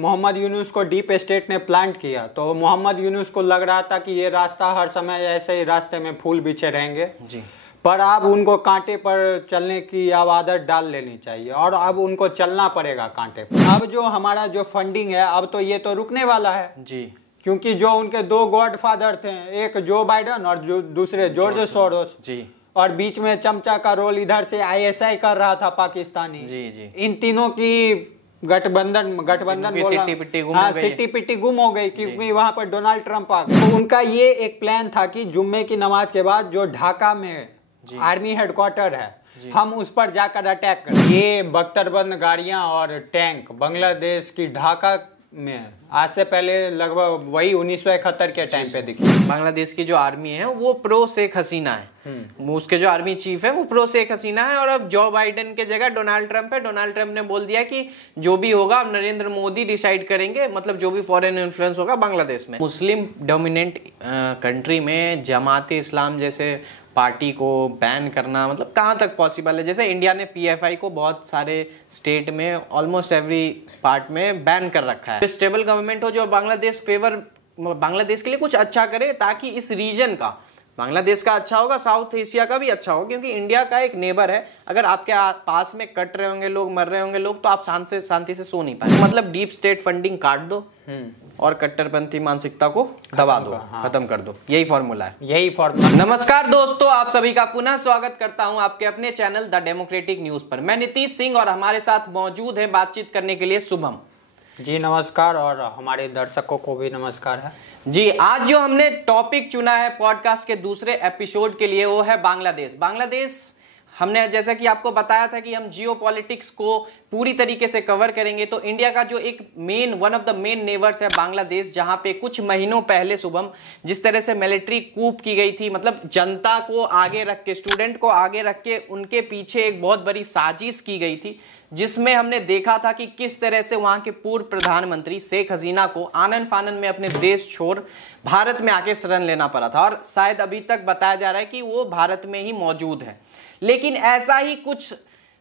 मोहम्मद यूनुस को deep state ने plant किया तो मोहम्मद यूनुस को लग रहा था कि ये रास्ता हर समय ऐसे ही रास्ते में फूल बिछे रहेंगे जी। पर अब उनको कांटे पर चलने की अब आदत डाल लेनी चाहिए और अब उनको चलना पड़ेगा कांटे पर। अब जो हमारा जो फंडिंग है अब तो ये तो रुकने वाला है जी, क्योंकि जो उनके दो गॉडफादर थे, एक जो बाइडन और जो दूसरे जॉर्ज सोरोस जी, और बीच में चमचा का रोल इधर से आईएसआई कर रहा था पाकिस्तानी जी जी। इन तीनों की गठबंधन सिट्टी पिट्टी गुम हो गई क्योंकि वहां पर डोनाल्ड ट्रंप आ गए। तो उनका ये एक प्लान था कि जुम्मे की नमाज के बाद जो ढाका में आर्मी हेडक्वार्टर है हम उस पर जाकर अटैक करें। ये बख्तरबंद गाड़ियां और टैंक बांग्लादेश की ढाका में आज से पहले लगभग वही 1971 के टाइम पे दिखी। बांग्लादेश की जो आर्मी है वो प्रो शेख हसीना है, उसके जो आर्मी चीफ है वो प्रो शेख हसीना है और अब जो बाइडेन के जगह डोनाल्ड ट्रंप है। डोनाल्ड ट्रंप ने बोल दिया कि जो भी होगा अब नरेंद्र मोदी डिसाइड करेंगे, मतलब जो भी फॉरेन इन्फ्लुएंस होगा बांग्लादेश में। मुस्लिम डोमिनेंट कंट्री में जमाते इस्लाम जैसे पार्टी को बैन करना मतलब कहाँ तक पॉसिबल है। जैसे इंडिया ने पीएफआई को बहुत सारे स्टेट में ऑलमोस्ट एवरी पार्ट में बैन कर रखा है। स्टेबल गवर्नमेंट हो जो बांग्लादेश के लिए कुछ अच्छा करे ताकि इस रीजन का, बांग्लादेश का अच्छा होगा, साउथ एशिया का भी अच्छा हो, क्योंकि इंडिया का एक नेबर है। अगर आपके पास में कट रहे होंगे लोग, मर रहे होंगे लोग, तो आप शांति से सो नहीं पाए। मतलब डीप स्टेट फंडिंग काट दो और कट्टरपंथी मानसिकता को दबा दो, खत्म कर दो। यही फॉर्मूला है, यही फॉर्मूला। नमस्कार दोस्तों, आप सभी का पुनः स्वागत करता हूं आपके अपने चैनल द डेमोक्रेटिक न्यूज पर। मैं नीतीश सिंह और हमारे साथ मौजूद है बातचीत करने के लिए शुभम जी। नमस्कार, और हमारे दर्शकों को भी नमस्कार है जी। आज जो हमने टॉपिक चुना है पॉडकास्ट के दूसरे एपिसोड के लिए वो है बांग्लादेश। हमने जैसा कि आपको बताया था कि हम जियोपॉलिटिक्स को पूरी तरीके से कवर करेंगे। तो इंडिया का जो एक one of the main neighbours है बांग्लादेश, जहां पे कुछ महीनों पहले शुभम जिस तरह से मिलिट्री कूप की गई थी, मतलब जनता को आगे रख के, स्टूडेंट को आगे रख के उनके पीछे एक बहुत बड़ी साजिश की गई थी, जिसमें हमने देखा था कि किस तरह से वहां के पूर्व प्रधानमंत्री शेख हसीना को आनन फानन में अपने देश छोड़ भारत में आके शरण लेना पड़ा था। और शायद अभी तक बताया जा रहा है कि वो भारत में ही मौजूद है। लेकिन ऐसा ही कुछ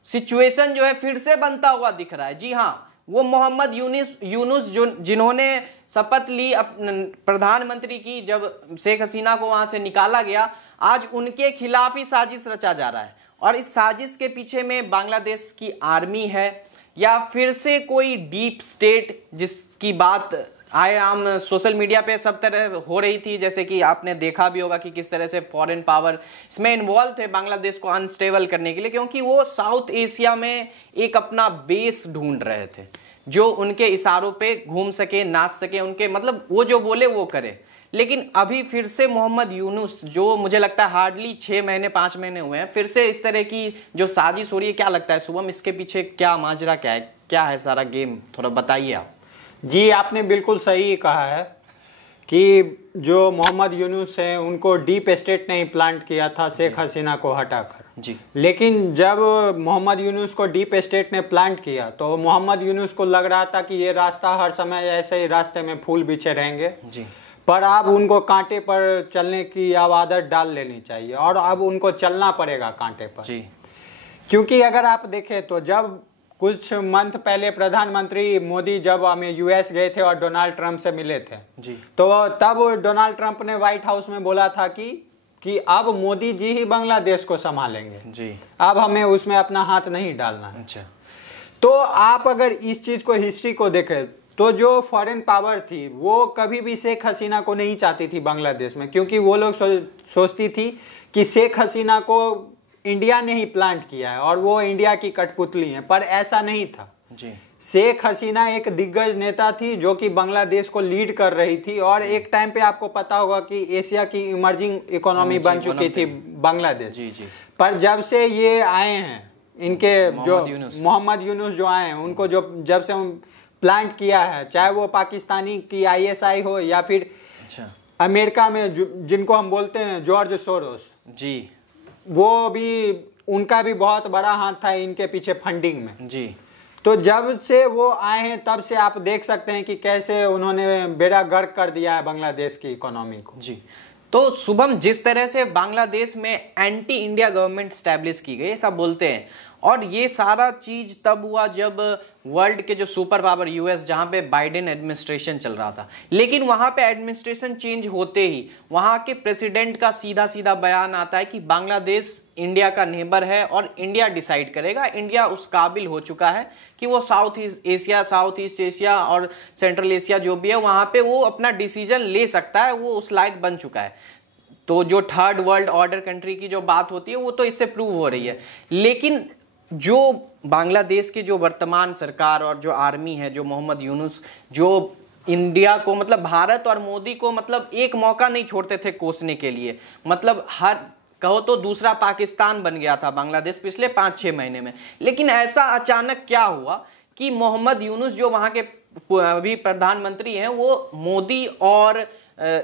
सिचुएशन जो है फिर से बनता हुआ दिख रहा है। जी हाँ, वो मोहम्मद यूनुस जिन्होंने शपथ ली प्रधानमंत्री की, जब शेख हसीना को वहां से निकाला गया, आज उनके खिलाफ ही साजिश रचा जा रहा है। और इस साजिश के पीछे में बांग्लादेश की आर्मी है या फिर से कोई डीप स्टेट, जिसकी बात आम सोशल मीडिया पे सब तरह हो रही थी। जैसे कि आपने देखा भी होगा कि किस तरह से फॉरेन पावर इसमें इन्वॉल्व थे बांग्लादेश को अनस्टेबल करने के लिए, क्योंकि वो साउथ एशिया में एक अपना बेस ढूंढ रहे थे जो उनके इशारों पे घूम सके, नाच सके, उनके मतलब वो जो बोले वो करे। लेकिन अभी फिर से मोहम्मद यूनुस, जो मुझे लगता है हार्डली 5 महीने हुए हैं, फिर से इस तरह की जो साजिश हो रही है। क्या लगता है शुभम, इसके पीछे क्या माजरा, क्या है सारा गेम, थोड़ा बताइए आप। जी, आपने बिल्कुल सही कहा है कि जो मोहम्मद यूनुस हैं उनको डीप स्टेट ने ही प्लांट किया था शेख हसीना को हटाकर जी। लेकिन जब मोहम्मद यूनुस को डीप स्टेट ने प्लांट किया तो मोहम्मद यूनुस को लग रहा था कि ये रास्ता हर समय ऐसे ही रास्ते में फूल बिछे रहेंगे जी। पर अब उनको कांटे पर चलने की अब आदत डाल लेनी चाहिए और अब उनको चलना पड़ेगा कांटे पर जी। क्योंकि अगर आप देखें तो जब कुछ मंथ पहले प्रधानमंत्री मोदी जब यूएस गए थे और डोनाल्ड ट्रंप से मिले थे जी, तो तब डोनाल्ड ट्रंप ने व्हाइट हाउस में बोला था कि अब मोदी जी ही बांग्लादेश को संभालेंगे जी, अब हमें उसमें अपना हाथ नहीं डालना है। अच्छा, तो आप अगर इस चीज को, हिस्ट्री को देखें तो जो फॉरेन पावर थी वो कभी भी शेख हसीना को नहीं चाहती थी बांग्लादेश में, क्योंकि वो लोग सोचती थी कि शेख हसीना को इंडिया ने ही प्लांट किया है और वो इंडिया की कठपुतली है। पर ऐसा नहीं था जी। शेख हसीना एक दिग्गज नेता थी जो कि बांग्लादेश को लीड कर रही थी और एक टाइम पे आपको पता होगा कि एशिया की इमर्जिंग इकोनॉमी बन चुकी थी बांग्लादेश जी जी। पर जब से ये आए हैं, इनके जो मोहम्मद यूनुस जो आए हैं, उनको जब से प्लांट किया है, चाहे वो पाकिस्तानी की आईएसआई हो या फिर अमेरिका में जिनको हम बोलते हैं जॉर्ज सोरोस जी, वो भी, उनका भी बहुत बड़ा हाथ था इनके पीछे फंडिंग में जी। तो जब से वो आए हैं तब से आप देख सकते हैं कि कैसे उन्होंने बेड़ा गर्क कर दिया है बांग्लादेश की इकोनॉमी को जी। तो शुभम, जिस तरह से बांग्लादेश में एंटी इंडिया गवर्नमेंट स्टैब्लिश की गई, ऐसा बोलते हैं, और ये सारा चीज तब हुआ जब वर्ल्ड के जो सुपर पावर यूएस, जहां पे बाइडेन एडमिनिस्ट्रेशन चल रहा था, लेकिन वहां पे एडमिनिस्ट्रेशन चेंज होते ही वहां के प्रेसिडेंट का सीधा सीधा बयान आता है कि बांग्लादेश इंडिया का नेबर है और इंडिया डिसाइड करेगा। इंडिया उस काबिल हो चुका है कि वो साउथ ईस्ट एशिया और सेंट्रल एशिया जो भी है वहां पे वो अपना डिसीजन ले सकता है, वो उस लायक बन चुका है। तो जो थर्ड वर्ल्ड ऑर्डर कंट्री की जो बात होती है वो तो इससे प्रूव हो रही है। लेकिन जो बांग्लादेश की जो वर्तमान सरकार और जो आर्मी है, जो मोहम्मद यूनुस, जो इंडिया को मतलब भारत और मोदी को मतलब एक मौका नहीं छोड़ते थे कोसने के लिए, मतलब हर कहो तो दूसरा पाकिस्तान बन गया था बांग्लादेश पिछले 5-6 महीने में। लेकिन ऐसा अचानक क्या हुआ कि मोहम्मद यूनुस जो वहां के अभी प्रधानमंत्री हैं, वो मोदी और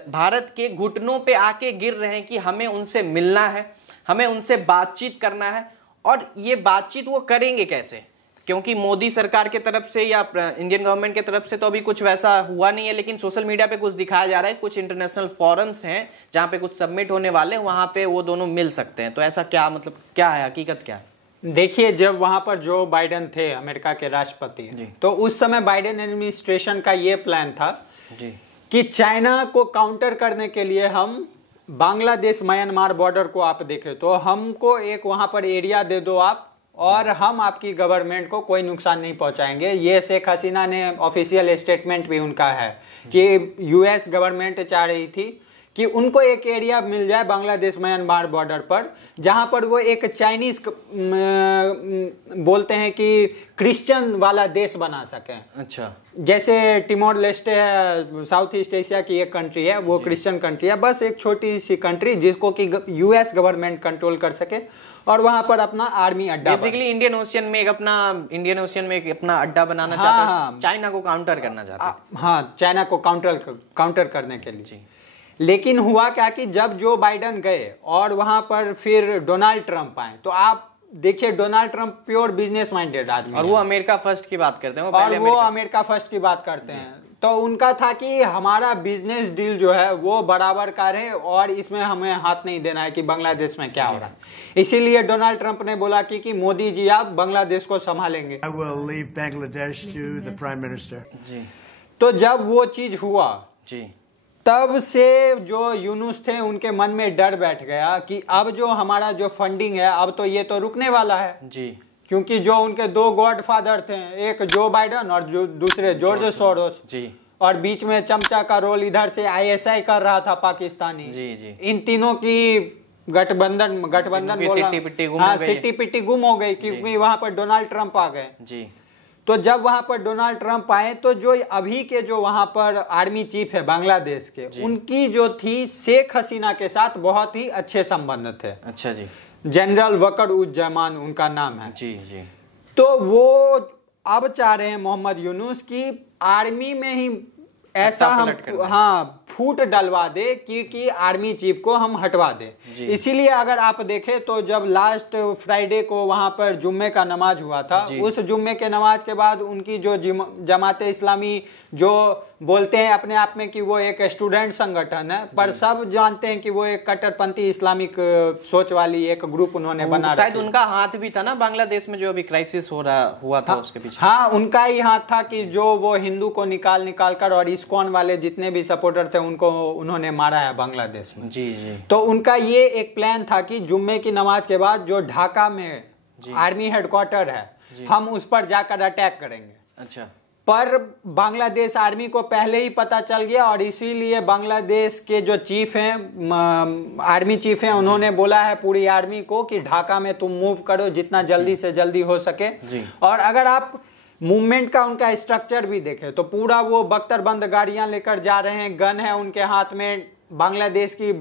भारत के घुटनों पे आके गिर रहे हैं कि हमें उनसे मिलना है, हमें उनसे बातचीत करना है। और ये बातचीत वो करेंगे कैसे, क्योंकि मोदी सरकार के तरफ से या इंडियन गवर्नमेंट के तरफ से तो अभी कुछ वैसा हुआ नहीं है, लेकिन सोशल मीडिया पे कुछ दिखाया जा रहा है, कुछ इंटरनेशनल फोरम्स हैं जहां पे कुछ सबमिट होने वाले हैं, वहां पे वो दोनों मिल सकते हैं। तो ऐसा क्या मतलब क्या है, हकीकत क्या है? देखिए, जब वहां पर जो बाइडेन थे अमेरिका के राष्ट्रपति, तो उस समय बाइडेन एडमिनिस्ट्रेशन का ये प्लान था जी कि चाइना को काउंटर करने के लिए हम बांग्लादेश म्यांमार बॉर्डर को आप देखें तो हमको एक वहां पर एरिया दे दो आप, और हम आपकी गवर्नमेंट को कोई नुकसान नहीं पहुंचाएंगे। ये शेख हसीना ने ऑफिशियल स्टेटमेंट भी उनका है कि यूएस गवर्नमेंट चाह रही थी कि उनको एक एरिया मिल जाए बांग्लादेश म्यांमार बॉर्डर पर, जहां पर वो एक चाइनीज बोलते हैं कि क्रिश्चियन वाला देश बना सकें। अच्छा, जैसे टिमोर लेस्टे है, साउथ ईस्ट एशिया की एक कंट्री है, वो क्रिश्चियन कंट्री है, बस एक छोटी सी कंट्री जिसको कि यूएस गवर्नमेंट कंट्रोल कर सके और वहां पर अपना आर्मी अड्डा, बेसिकली इंडियन ओशियन में एक अपना अड्डा बनाना चाहता है, चाइना को काउंटर करना चाहता है। हाँ, चाइना को काउंटर करने के लिए। लेकिन हुआ क्या कि जब जो बाइडेन गए और वहां पर फिर डोनाल्ड ट्रंप आए, तो आप देखिए Donald Trump pure business minded आदमी और वो अमेरिका फर्स्ट की बात करते हैं, वो अमेरिका फर्स्ट की बात करते हैं। तो उनका था कि हमारा बिजनेस डील जो है वो बराबर का रहे और इसमें हमें हाथ नहीं देना है कि बांग्लादेश में क्या हो रहा है। इसीलिए डोनाल्ड ट्रंप ने बोला कि मोदी जी आप बांग्लादेश को संभालेंगे। I will leave Bangladesh to the Prime Minister. जी। तो जब वो चीज हुआ जी, तब से जो यूनुस थे उनके मन में डर बैठ गया कि अब जो हमारा जो फंडिंग है अब तो ये तो रुकने वाला है जी, क्योंकि जो उनके दो गॉडफादर थे, एक जो बाइडेन और जो दूसरे जॉर्ज सोरोस जी, और बीच में चमचा का रोल इधर से आईएसआई कर रहा था पाकिस्तानी जी जी, इन तीनों की गठबंधन सिट्टी पिट्टी गुम हो गई क्योंकि वहां पर डोनाल्ड ट्रंप आ गए जी। तो जब वहां पर डोनाल्ड ट्रंप आए तो जो अभी के जो वहां पर आर्मी चीफ है बांग्लादेश के, उनकी जो थी शेख हसीना के साथ बहुत ही अच्छे संबंध थे। अच्छा जी, जनरल वकर उज्जमान उनका नाम है जी जी। तो वो अब चाह रहे हैं मोहम्मद यूनुस की आर्मी में ही ऐसा हम फूट डलवा दे कि आर्मी चीफ को हम हटवा दे। इसीलिए अगर आप देखें तो जब लास्ट फ्राइडे को वहां पर जुम्मे का नमाज हुआ था, उस जुम्मे के नमाज के बाद उनकी जो जमाते इस्लामी जो बोलते हैं अपने आप में कि वो एक स्टूडेंट संगठन है, पर सब जानते हैं कि वो एक कट्टरपंथी इस्लामिक सोच वाली एक ग्रुप उन्होंने बना, शायद उनका हाथ भी था ना बांग्लादेश में जो अभी क्राइसिस हुआ था उसके पीछे। हाँ, उनका ही हाथ था कि जो वो हिंदू को निकाल कर और इस्कॉन वाले जितने भी सपोर्टर थे उनको उन्होंने मारा है बांग्लादेश में जी जी। तो उनका ये एक प्लान था कि जुम्मे की नमाज के बाद जो ढाका में आर्मी हेडक्वार्टर है हम उस पर जाकर अटैक करेंगे। अच्छा, पर बांग्लादेश आर्मी को पहले ही पता चल गया और इसीलिए बांग्लादेश के जो चीफ हैं, आर्मी चीफ हैं, उन्होंने बोला है पूरी आर्मी को कि ढाका में तुम मूव करो जितना जल्दी से जल्दी हो सके। और अगर आप मूवमेंट का उनका स्ट्रक्चर भी देखें तो पूरा वो बख्तरबंद गाड़ियां लेकर जा रहे हैं, गन है उनके हाथ में। बांग्लादेश की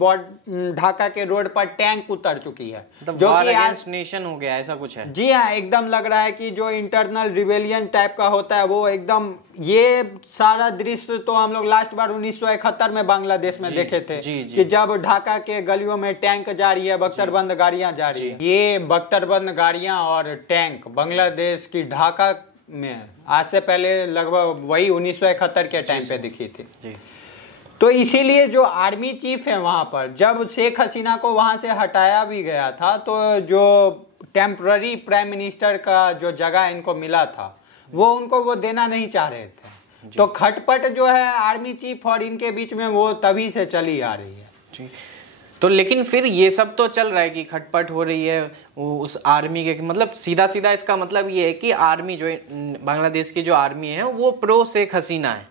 ढाका के रोड पर टैंक उतर चुकी है जो कि अगेंस्ट नेशन हो गया, ऐसा कुछ है। जी हाँ, एकदम लग रहा है कि जो इंटरनल रिवेलियन टाइप का होता है वो एकदम, ये सारा दृश्य तो हम लोग लास्ट बार 1971 में बांग्लादेश में देखे थे कि जब ढाका के गलियों में टैंक जा रही है, बख्तरबंद गाड़ियां जा रही है। ये बख्तरबंद गाड़ियां और टैंक बांग्लादेश की ढाका में आज से पहले लगभग वही 1971 के टाइम पे दिखी थी जी। तो इसीलिए जो आर्मी चीफ है वहां पर, जब शेख हसीना को वहां से हटाया भी गया था तो जो टेम्पररी प्राइम मिनिस्टर का जो जगह इनको मिला था वो उनको वो देना नहीं चाह रहे थे। तो खटपट जो है आर्मी चीफ और इनके बीच में वो तभी से चली आ रही है जी। तो लेकिन फिर ये सब तो चल रहा है कि खटपट हो रही है उस आर्मी के, मतलब सीधा सीधा इसका मतलब ये है कि आर्मी जो बांग्लादेश की जो आर्मी है वो प्रो शेख हसीना है,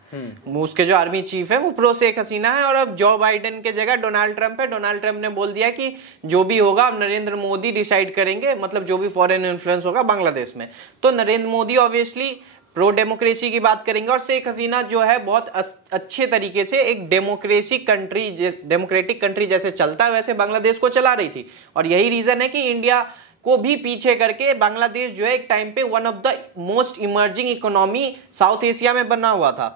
उसके जो आर्मी चीफ है वो प्रो शेख हसीना है। और अब जो बाइडेन के जगह डोनाल्ड ट्रंप है। डोनाल्ड ट्रंप ने बोल दिया कि जो भी होगा नरेंद्र मोदी डिसाइड करेंगे, मतलब जो भी फॉरेन इन्फ्लुएंस होगा बांग्लादेश में। तो Narendra Modi obviously pro democracy की बात करेंगे और शेख हसीना जो है बहुत अच्छे तरीके से एक डेमोक्रेटिक कंट्री जैसे चलता है वैसे बांग्लादेश को चला रही थी। और यही रीजन है कि इंडिया को भी पीछे करके बांग्लादेश जो है एक टाइम पे one of the most emerging economy south Asia में बना हुआ था।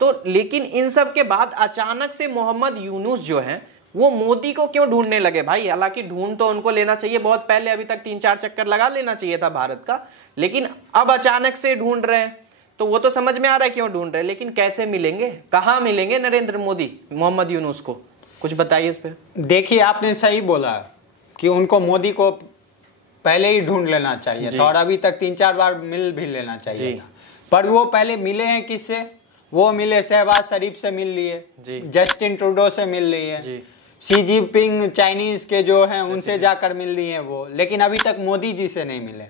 तो लेकिन इन सब के बाद अचानक से मोहम्मद यूनुस जो है वो मोदी को क्यों ढूंढने लगे भाई? हालांकि ढूंढ तो उनको लेना चाहिए बहुत पहले, अभी तक 3-4 चक्कर लगा लेना चाहिए था भारत का, लेकिन अब अचानक से ढूंढ रहे हैं। तो वो तो समझ में आ रहा है क्यों ढूंढ रहे हैं, लेकिन कैसे मिलेंगे, कहां मिलेंगे नरेंद्र मोदी मोहम्मद यूनुस को? कुछ बताइए इस पे। देखिए आपने सही बोला कि उनको मोदी को पहले ही ढूंढ लेना चाहिए था और अभी तक 3-4 बार मिल भी लेना चाहिए था। पर वो पहले मिले हैं किससे? वो मिले शहबाज शरीफ से मिल लिए, जस्टिन ट्रूडो से मिल लिए, शी जिनपिंग चाइनीज के जो हैं उनसे जाकर मिल लिए वो, लेकिन अभी तक मोदी जी से नहीं मिले।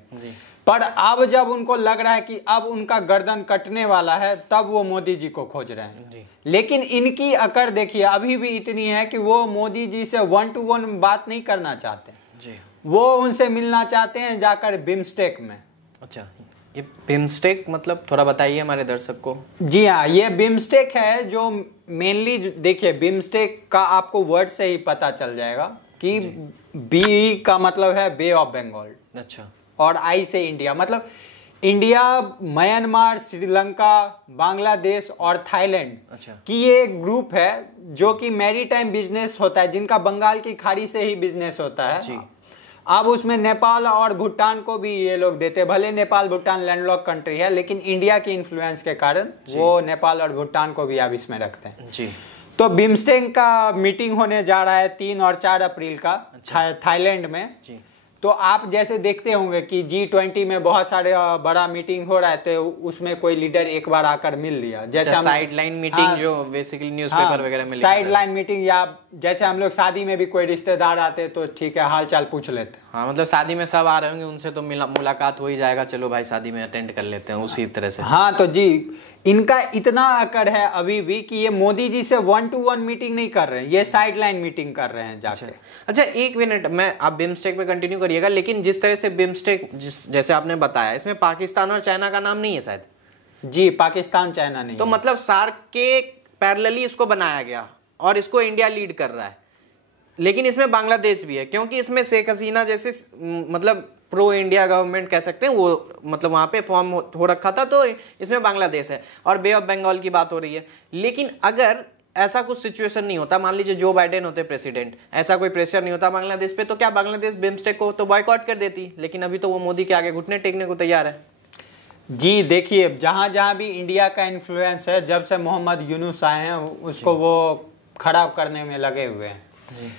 पर अब जब उनको लग रहा है कि अब उनका गर्दन कटने वाला है तब वो मोदी जी को खोज रहे हैं। लेकिन इनकी अकड़ देखिए अभी भी इतनी है कि वो मोदी जी से 1 to 1 बात नहीं करना चाहते जी। वो उनसे मिलना चाहते हैं जाकर बिम्स्टेक में। अच्छा, ये बिम्स्टेक मतलब थोड़ा बताइए हमारे दर्शक को। जी हाँ, ये बिम्स्टेक है जो मेनली देखिए बिम्स्टेक का आपको वर्ड से ही पता चल जाएगा कि बी का मतलब है बे ऑफ बंगाल। अच्छा। और आई से इंडिया, मतलब इंडिया, म्यांमार, श्रीलंका, बांग्लादेश और थाईलैंड की ये एक ग्रुप है जो कि मैरीटाइम बिजनेस होता है, जिनका बंगाल की खाड़ी से ही बिजनेस होता है जी। अब उसमें नेपाल और भूटान को भी ये लोग देते हैं, भले नेपाल भूटान लैंडलॉक कंट्री है लेकिन इंडिया की इन्फ्लुएंस के कारण वो नेपाल और भूटान को भी अब इसमें रखते हैं जी। तो बिम्स्टेक का मीटिंग होने जा रहा है 3 और 4 अप्रैल का थाईलैंड में जी। तो आप जैसे देखते होंगे कि G20 में बहुत सारे बड़ा मीटिंग हो रहा है तो उसमें कोई लीडर एक बार आकर मिल लिया, जैसे साइड लाइन मीटिंग जो बेसिकली न्यूज़पेपर वगैरह में साइड लाइन मीटिंग, या जैसे हम लोग शादी में भी कोई रिश्तेदार आते तो ठीक है हाल चाल पूछ लेते। हाँ, मतलब शादी में सब आ रहे होंगे उनसे तो मुलाकात हो ही जाएगा, चलो भाई शादी में अटेंड कर लेते हैं, उसी तरह से। हाँ, तो जी इनका इतना अकड़ है अभी भी कि ये मोदी जी से 1 to 1 मीटिंग नहीं कर रहे हैं, ये साइड लाइन मीटिंग कर रहे हैं जाके। अच्छा, एक मिनट, मैं आप बिम्स्टेक पे कंटिन्यू करिएगा, लेकिन जिस तरह से बिम्स्टेक जैसे आपने बताया इसमें पाकिस्तान और चाइना का नाम नहीं है शायद? जी, पाकिस्तान चाइना नहीं। तो मतलब सार्क के पैरेलली इसको बनाया गया और इसको इंडिया लीड कर रहा है, लेकिन इसमें बांग्लादेश भी है क्योंकि इसमें शेख हसीना जैसे मतलब प्रो इंडिया गवर्नमेंट कह सकते हैं वो, मतलब वहां पे फॉर्म हो रखा था, तो इसमें बांग्लादेश है और बे ऑफ बंगाल की बात हो रही है। लेकिन अगर ऐसा कुछ सिचुएशन नहीं होता, मान लीजिए जो बाइडेन होते प्रेसिडेंट, ऐसा कोई प्रेशर नहीं होता बांग्लादेश पे, तो क्या बांग्लादेश बिम्स्टेक को तो बॉयकॉट कर देती? लेकिन अभी तो वो मोदी के आगे घुटने टेकने को तैयार है। जी देखिए, जहां जहां भी इंडिया का इन्फ्लुएंस है, जब से मोहम्मद यूनुस आए हैं उसको वो खराब करने में लगे हुए हैं जी।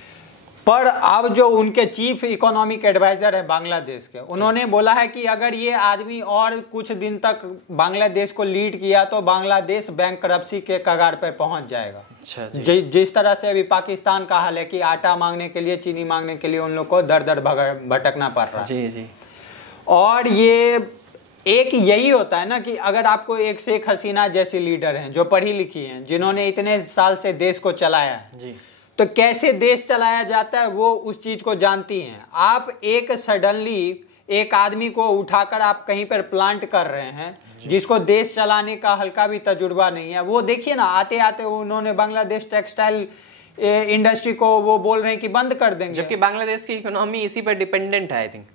पर अब जो उनके चीफ इकोनॉमिक एडवाइजर है बांग्लादेश के, उन्होंने बोला है कि अगर ये आदमी और कुछ दिन तक बांग्लादेश को लीड किया तो बांग्लादेश बैंकरप्सी के कगार पर पहुंच जाएगा। अच्छा जी। जिस तरह से अभी पाकिस्तान का हाल है कि आटा मांगने के लिए, चीनी मांगने के लिए उन लोग को दर दर भटकना पड़ रहा है जी जी। और ये एक यही होता है ना कि अगर आपको एक शेख हसीना जैसी लीडर हैं जो पढ़ी लिखी हैं, जिन्होंने इतने साल से देश को चलाया है जी, तो कैसे देश चलाया जाता है वो उस चीज को जानती हैं। आप एक सडनली एक आदमी को उठाकर आप कहीं पर प्लांट कर रहे हैं जिसको देश चलाने का हल्का भी तजुर्बा नहीं है। वो देखिए ना, आते आते उन्होंने बांग्लादेश टेक्सटाइल इंडस्ट्री को वो बोल रहे हैं कि बंद कर देंगे, जबकि बांग्लादेश की इकोनॉमी इसी पर डिपेंडेंट है आई थिंक।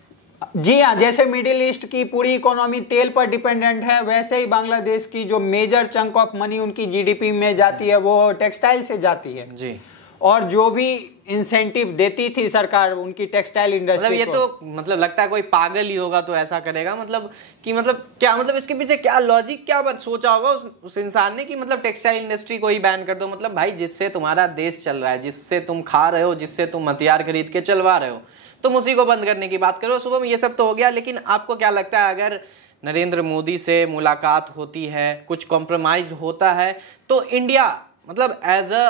जी हाँ, जैसे मिडिल ईस्ट की पूरी इकोनॉमी तेल पर डिपेंडेंट है, वैसे ही बांग्लादेश की जो मेजर चंक ऑफ मनी उनकी जीडीपी में जाती है वो टेक्सटाइल से जाती है जी। और जो भी इंसेंटिव देती थी सरकार उनकी टेक्सटाइल इंडस्ट्री, मतलब ये तो मतलब लगता है कोई पागल ही होगा तो ऐसा करेगा, मतलब कि मतलब क्या, मतलब इसके पीछे क्या लॉजिक, क्या बात सोचा होगा उस इंसान ने कि मतलब टेक्सटाइल इंडस्ट्री को ही बैन कर दो। मतलब भाई जिससे तुम्हारा देश चल रहा है, जिससे तुम खा रहे हो, जिससे तुम हथियार खरीद के चलवा रहे हो, तुम उसी को बंद करने की बात करो। शुभम, ये सब तो हो गया, लेकिन आपको क्या लगता है अगर नरेंद्र मोदी से मुलाकात होती है, कुछ कॉम्प्रोमाइज होता है, तो इंडिया मतलब एज अ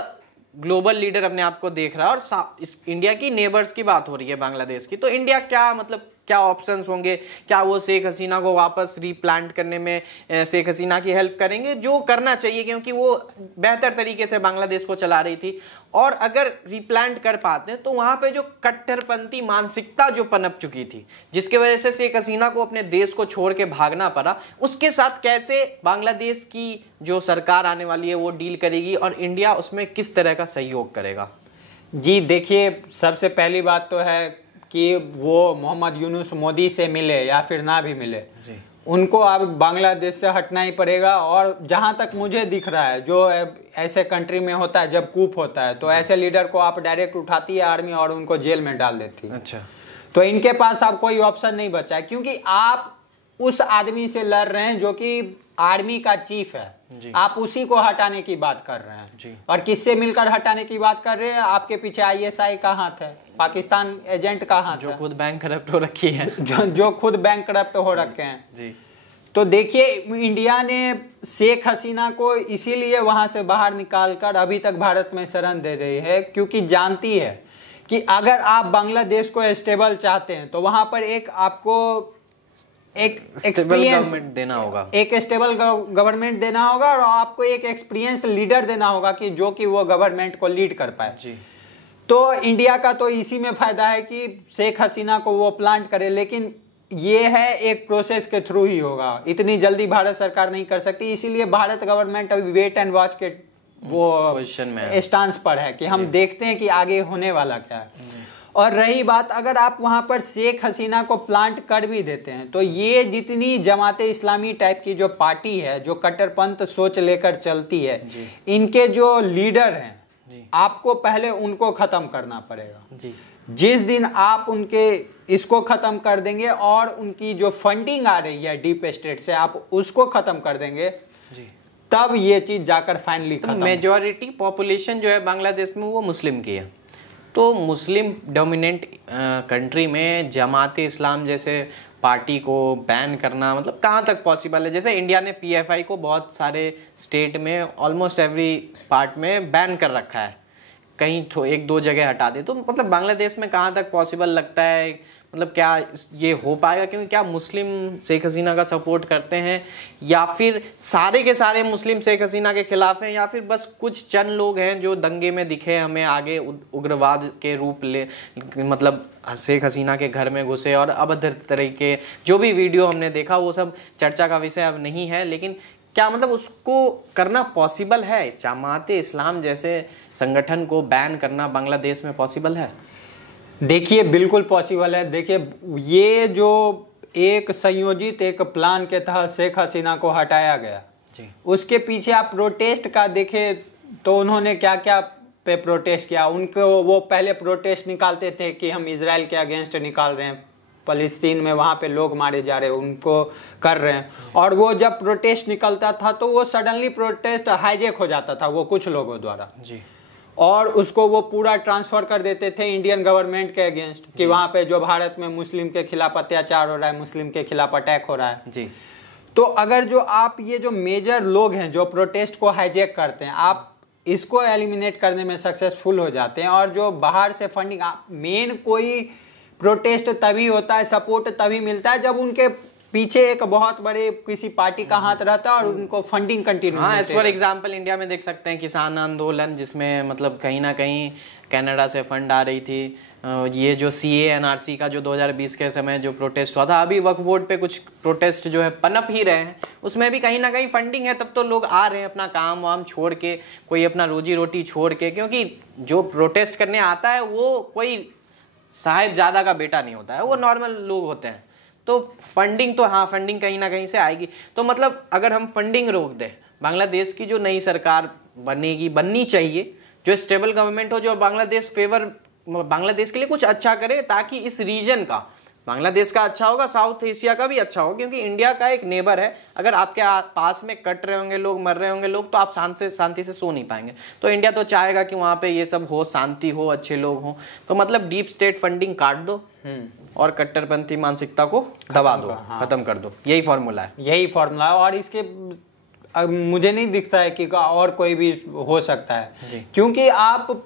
ग्लोबल लीडर अपने आप को देख रहा है और इस इंडिया की नेबर्स की बात हो रही है बांग्लादेश की, तो इंडिया क्या मतलब क्या ऑप्शंस होंगे? क्या वो शेख हसीना को वापस रीप्लांट करने में शेख हसीना की हेल्प करेंगे, जो करना चाहिए क्योंकि वो बेहतर तरीके से बांग्लादेश को चला रही थी? और अगर रीप्लांट कर पाते हैं तो वहां पे जो कट्टरपंथी मानसिकता जो पनप चुकी थी, जिसकी वजह से शेख हसीना को अपने देश को छोड़ के भागना पड़ा, उसके साथ कैसे बांग्लादेश की जो सरकार आने वाली है वो डील करेगी और इंडिया उसमें किस तरह का सहयोग करेगा? जी देखिए, सबसे पहली बात तो है कि वो मोहम्मद यूनुस मोदी से मिले या फिर ना भी मिले, उनको अब बांग्लादेश से हटना ही पड़ेगा। और जहां तक मुझे दिख रहा है, जो ऐसे कंट्री में होता है जब कूप होता है तो ऐसे लीडर को आप डायरेक्ट उठाती है आर्मी और उनको जेल में डाल देती है। अच्छा, तो इनके पास अब कोई ऑप्शन नहीं बचा है, क्योंकि आप उस आदमी से लड़ रहे हैं जो कि आर्मी का चीफ है, आप उसी को हटाने की बात कर रहे हैं। और किससे मिलकर हटाने की बात कर रहे हैं? आपके पीछे ISI का हाथ है, पाकिस्तान एजेंट का हाथ जो खुद बैंक करप्ट हो रखी है, जो खुद बैंक करप्ट हो रखे हैं जी। तो देखिए, इंडिया ने शेख हसीना को इसीलिए वहां से बाहर निकालकर अभी तक भारत में शरण दे रही है, क्योंकि जानती है कि अगर आप बांग्लादेश को स्टेबल चाहते हैं तो वहां पर एक आपको एक स्टेबल गवर्नमेंट देना होगा, एक स्टेबल गवर्नमेंट देना होगा और आपको एक एक्सपीरियंस लीडर देना होगा कि जो कि वो गवर्नमेंट को लीड कर पाए जी। तो इंडिया का तो इसी में फायदा है कि शेख हसीना को वो प्लांट करे, लेकिन ये है एक प्रोसेस के थ्रू ही होगा, इतनी जल्दी भारत सरकार नहीं कर सकती। इसीलिए भारत गवर्नमेंट अभी वेट एंड वॉच के वो पोजीशन में स्टांस पर है कि हम देखते हैं कि आगे होने वाला क्या है। और रही बात, अगर आप वहां पर शेख हसीना को प्लांट कर भी देते हैं तो ये जितनी जमाते इस्लामी टाइप की जो पार्टी है, जो कट्टरपंथ सोच लेकर चलती है, इनके जो लीडर हैं, आपको पहले उनको खत्म करना पड़ेगा जी। जिस दिन आप उनके इसको खत्म कर देंगे और उनकी जो फंडिंग आ रही है डीप स्टेट से, आप उसको खत्म कर देंगे जी, तब ये चीज जाकर फाइनली खत्म। मेजॉरिटी पॉपुलेशन जो है बांग्लादेश में वो मुस्लिम की है, तो मुस्लिम डोमिनेंट कंट्री में जमात इस्लाम जैसे पार्टी को बैन करना मतलब कहाँ तक पॉसिबल है? जैसे इंडिया ने PFI को बहुत सारे स्टेट में ऑलमोस्ट एवरी पार्ट में बैन कर रखा है, कहीं एक दो जगह हटा दे, तो मतलब बांग्लादेश में कहाँ तक पॉसिबल लगता है, मतलब क्या ये हो पाएगा? क्योंकि क्या मुस्लिम शेख हसीना का सपोर्ट करते हैं या फिर सारे के सारे मुस्लिम शेख हसीना के खिलाफ हैं, या फिर बस कुछ चंद लोग हैं जो दंगे में दिखे हमें आगे उग्रवाद के रूप ले, मतलब शेख हसीना के घर में घुसे और अभद्र तरीके जो भी वीडियो हमने देखा वो सब चर्चा का विषय अब नहीं है, लेकिन क्या मतलब उसको करना पॉसिबल है? जमाते इस्लाम जैसे संगठन को बैन करना बांग्लादेश में पॉसिबल है? देखिए, बिल्कुल पॉसिबल है। देखिए, ये जो एक संयोजित एक प्लान के तहत शेख हसीना को हटाया गया जी, उसके पीछे आप प्रोटेस्ट का देखें तो उन्होंने क्या क्या पे प्रोटेस्ट किया। उनको वो पहले प्रोटेस्ट निकालते थे कि हम इजराइल के अगेंस्ट निकाल रहे हैं, फलस्तीन में वहाँ पे लोग मारे जा रहे हैं, उनको कर रहे हैं। और वो जब प्रोटेस्ट निकलता था तो वो सडनली प्रोटेस्ट हाईजैक हो जाता था वो कुछ लोगों द्वारा जी, और उसको वो पूरा ट्रांसफर कर देते थे इंडियन गवर्नमेंट के अगेंस्ट कि वहाँ पे जो भारत में मुस्लिम के खिलाफ अत्याचार हो रहा है, मुस्लिम के खिलाफ अटैक हो रहा है जी। तो अगर जो आप ये जो मेजर लोग हैं जो प्रोटेस्ट को हाईजैक करते हैं, आप इसको एलिमिनेट करने में सक्सेसफुल हो जाते हैं। और जो बाहर से फंडिंग, मेन कोई प्रोटेस्ट तभी होता है, सपोर्ट तभी मिलता है जब उनके पीछे एक बहुत बड़े किसी पार्टी का हाथ रहता है और उनको फंडिंग कंटिन्यू। हाँ, एज फॉर एग्जांपल इंडिया में देख सकते हैं किसान आंदोलन, जिसमें मतलब कहीं ना कहीं कनाडा से फंड आ रही थी। ये जो CA NRC का जो 2020 के समय जो प्रोटेस्ट हुआ था, अभी वक्फ बोर्ड पे कुछ प्रोटेस्ट जो है पनप ही रहे हैं, उसमें भी कहीं ना कहीं फंडिंग है, तब तो लोग आ रहे हैं अपना काम वाम छोड़ के, कोई अपना रोजी रोटी छोड़ के, क्योंकि जो प्रोटेस्ट करने आता है वो कोई साहिबजादा का बेटा नहीं होता है, वो नॉर्मल लोग होते हैं। तो फंडिंग तो हाँ, फंडिंग कहीं ना कहीं से आएगी। तो मतलब अगर हम फंडिंग रोक दें, बांग्लादेश की जो नई सरकार बननी चाहिए, जो स्टेबल गवर्नमेंट हो, जो बांग्लादेश के लिए कुछ अच्छा करे, ताकि इस रीजन का बांग्लादेश का अच्छा होगा, साउथ एशिया का भी अच्छा होगा, क्योंकि इंडिया का एक नेबर है। अगर आपके पास में कट रहे होंगे लोग, मर रहे होंगे लोग, तो आप शांति से सो नहीं पाएंगे। तो इंडिया तो चाहेगा कि वहां पे ये सब हो, शांति हो, अच्छे लोग हों। तो मतलब डीप स्टेट फंडिंग काट दो और कट्टरपंथी मानसिकता को दबा दो, खत्म कर दो। यही फॉर्मूला है, यही फॉर्मूला है। और इसके मुझे नहीं दिखता है कि और कोई भी हो सकता है, क्योंकि आप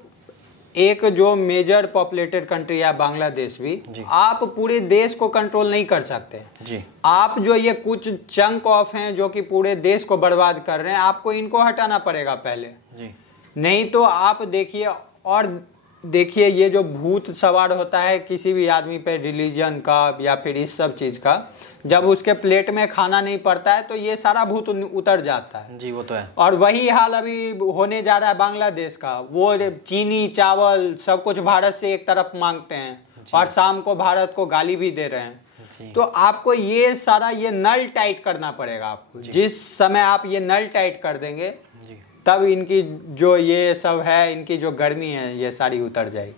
एक जो मेजर पॉपुलेटेड कंट्री है बांग्लादेश भी, आप पूरे देश को कंट्रोल नहीं कर सकते जी। आप जो ये कुछ चंक ऑफ हैं जो कि पूरे देश को बर्बाद कर रहे हैं, आपको इनको हटाना पड़ेगा पहले जी। नहीं तो आप देखिए, और देखिए ये जो भूत सवार होता है किसी भी आदमी पे, रिलीजन का या फिर इस सब चीज का, जब उसके प्लेट में खाना नहीं पड़ता है तो ये सारा भूत उतर जाता है जी। वो तो है। और वही हाल अभी होने जा रहा है बांग्लादेश का। वो चीनी चावल सब कुछ भारत से एक तरफ मांगते हैं और शाम को भारत को गाली भी दे रहे हैं। तो आपको ये सारा ये नल टाइट करना पड़ेगा आपको। जिस समय आप ये नल टाइट कर देंगे तब इनकी जो ये सब है, इनकी जो गर्मी है, ये सारी उतर जाएगी।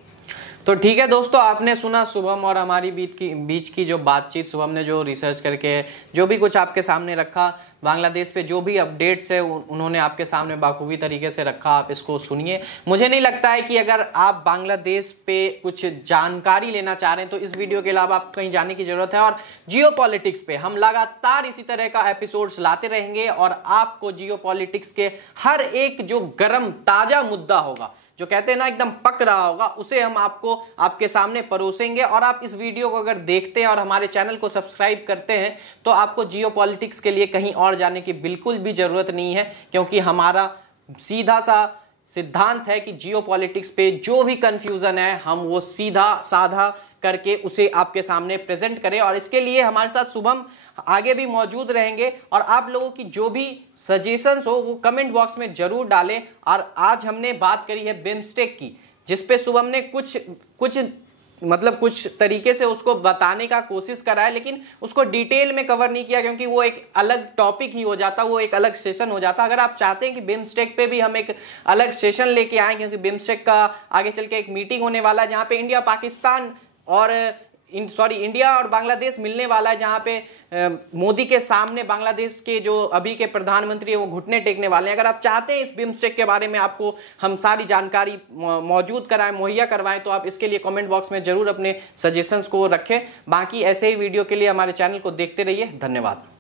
तो ठीक है दोस्तों, आपने सुना शुभम और हमारी बीच की जो बातचीत। शुभम ने जो रिसर्च करके जो भी कुछ आपके सामने रखा, बांग्लादेश पे जो भी अपडेट्स है उन्होंने आपके सामने बाखूबी तरीके से रखा। आप इसको सुनिए। मुझे नहीं लगता है कि अगर आप बांग्लादेश पे कुछ जानकारी लेना चाह रहे हैं तो इस वीडियो के अलावा आप कहीं जाने की जरूरत है। और जियोपॉलिटिक्स पे हम लगातार इसी तरह का एपिसोड्स लाते रहेंगे और आपको जियोपॉलिटिक्स के हर एक जो गर्म ताजा मुद्दा होगा, जो कहते हैं ना एकदम पक रहा होगा, उसे हम आपको आपके सामने परोसेंगे। और आप इस वीडियो को अगर देखते हैं और हमारे चैनल को सब्सक्राइब करते हैं तो आपको जियोपॉलिटिक्स के लिए कहीं और जाने की बिल्कुल भी जरूरत नहीं है, क्योंकि हमारा सीधा सा सिद्धांत है कि जियोपॉलिटिक्स पे जो भी कंफ्यूजन है हम वो सीधा साधा करके उसे आपके सामने प्रेजेंट करें। और इसके लिए हमारे साथ शुभम आगे भी मौजूद रहेंगे। और आप लोगों की जो भी सजेशंस हो वो कमेंट बॉक्स में जरूर डालें। और आज हमने बात करी है बिम्स्टेक की, जिसपे शुभम ने कुछ तरीके से उसको बताने का कोशिश करा है, लेकिन उसको डिटेल में कवर नहीं किया, क्योंकि वो एक अलग टॉपिक ही हो जाता, वो एक अलग सेशन हो जाता। अगर आप चाहते हैं कि बिम्स्टेक पे भी हम एक अलग सेशन लेके आए, क्योंकि बिम्स्टेक का आगे चल के एक मीटिंग होने वाला है जहां पे इंडिया पाकिस्तान और इंडिया और बांग्लादेश मिलने वाला है, जहां पे मोदी के सामने बांग्लादेश के जो अभी के प्रधानमंत्री है वो घुटने टेकने वाले हैं। अगर आप चाहते हैं इस बिम्स्टेक के बारे में आपको हम सारी जानकारी मौजूद कराएं, मुहैया करवाएं, तो आप इसके लिए कमेंट बॉक्स में जरूर अपने सजेशंस को रखें। बाकी ऐसे ही वीडियो के लिए हमारे चैनल को देखते रहिए। धन्यवाद।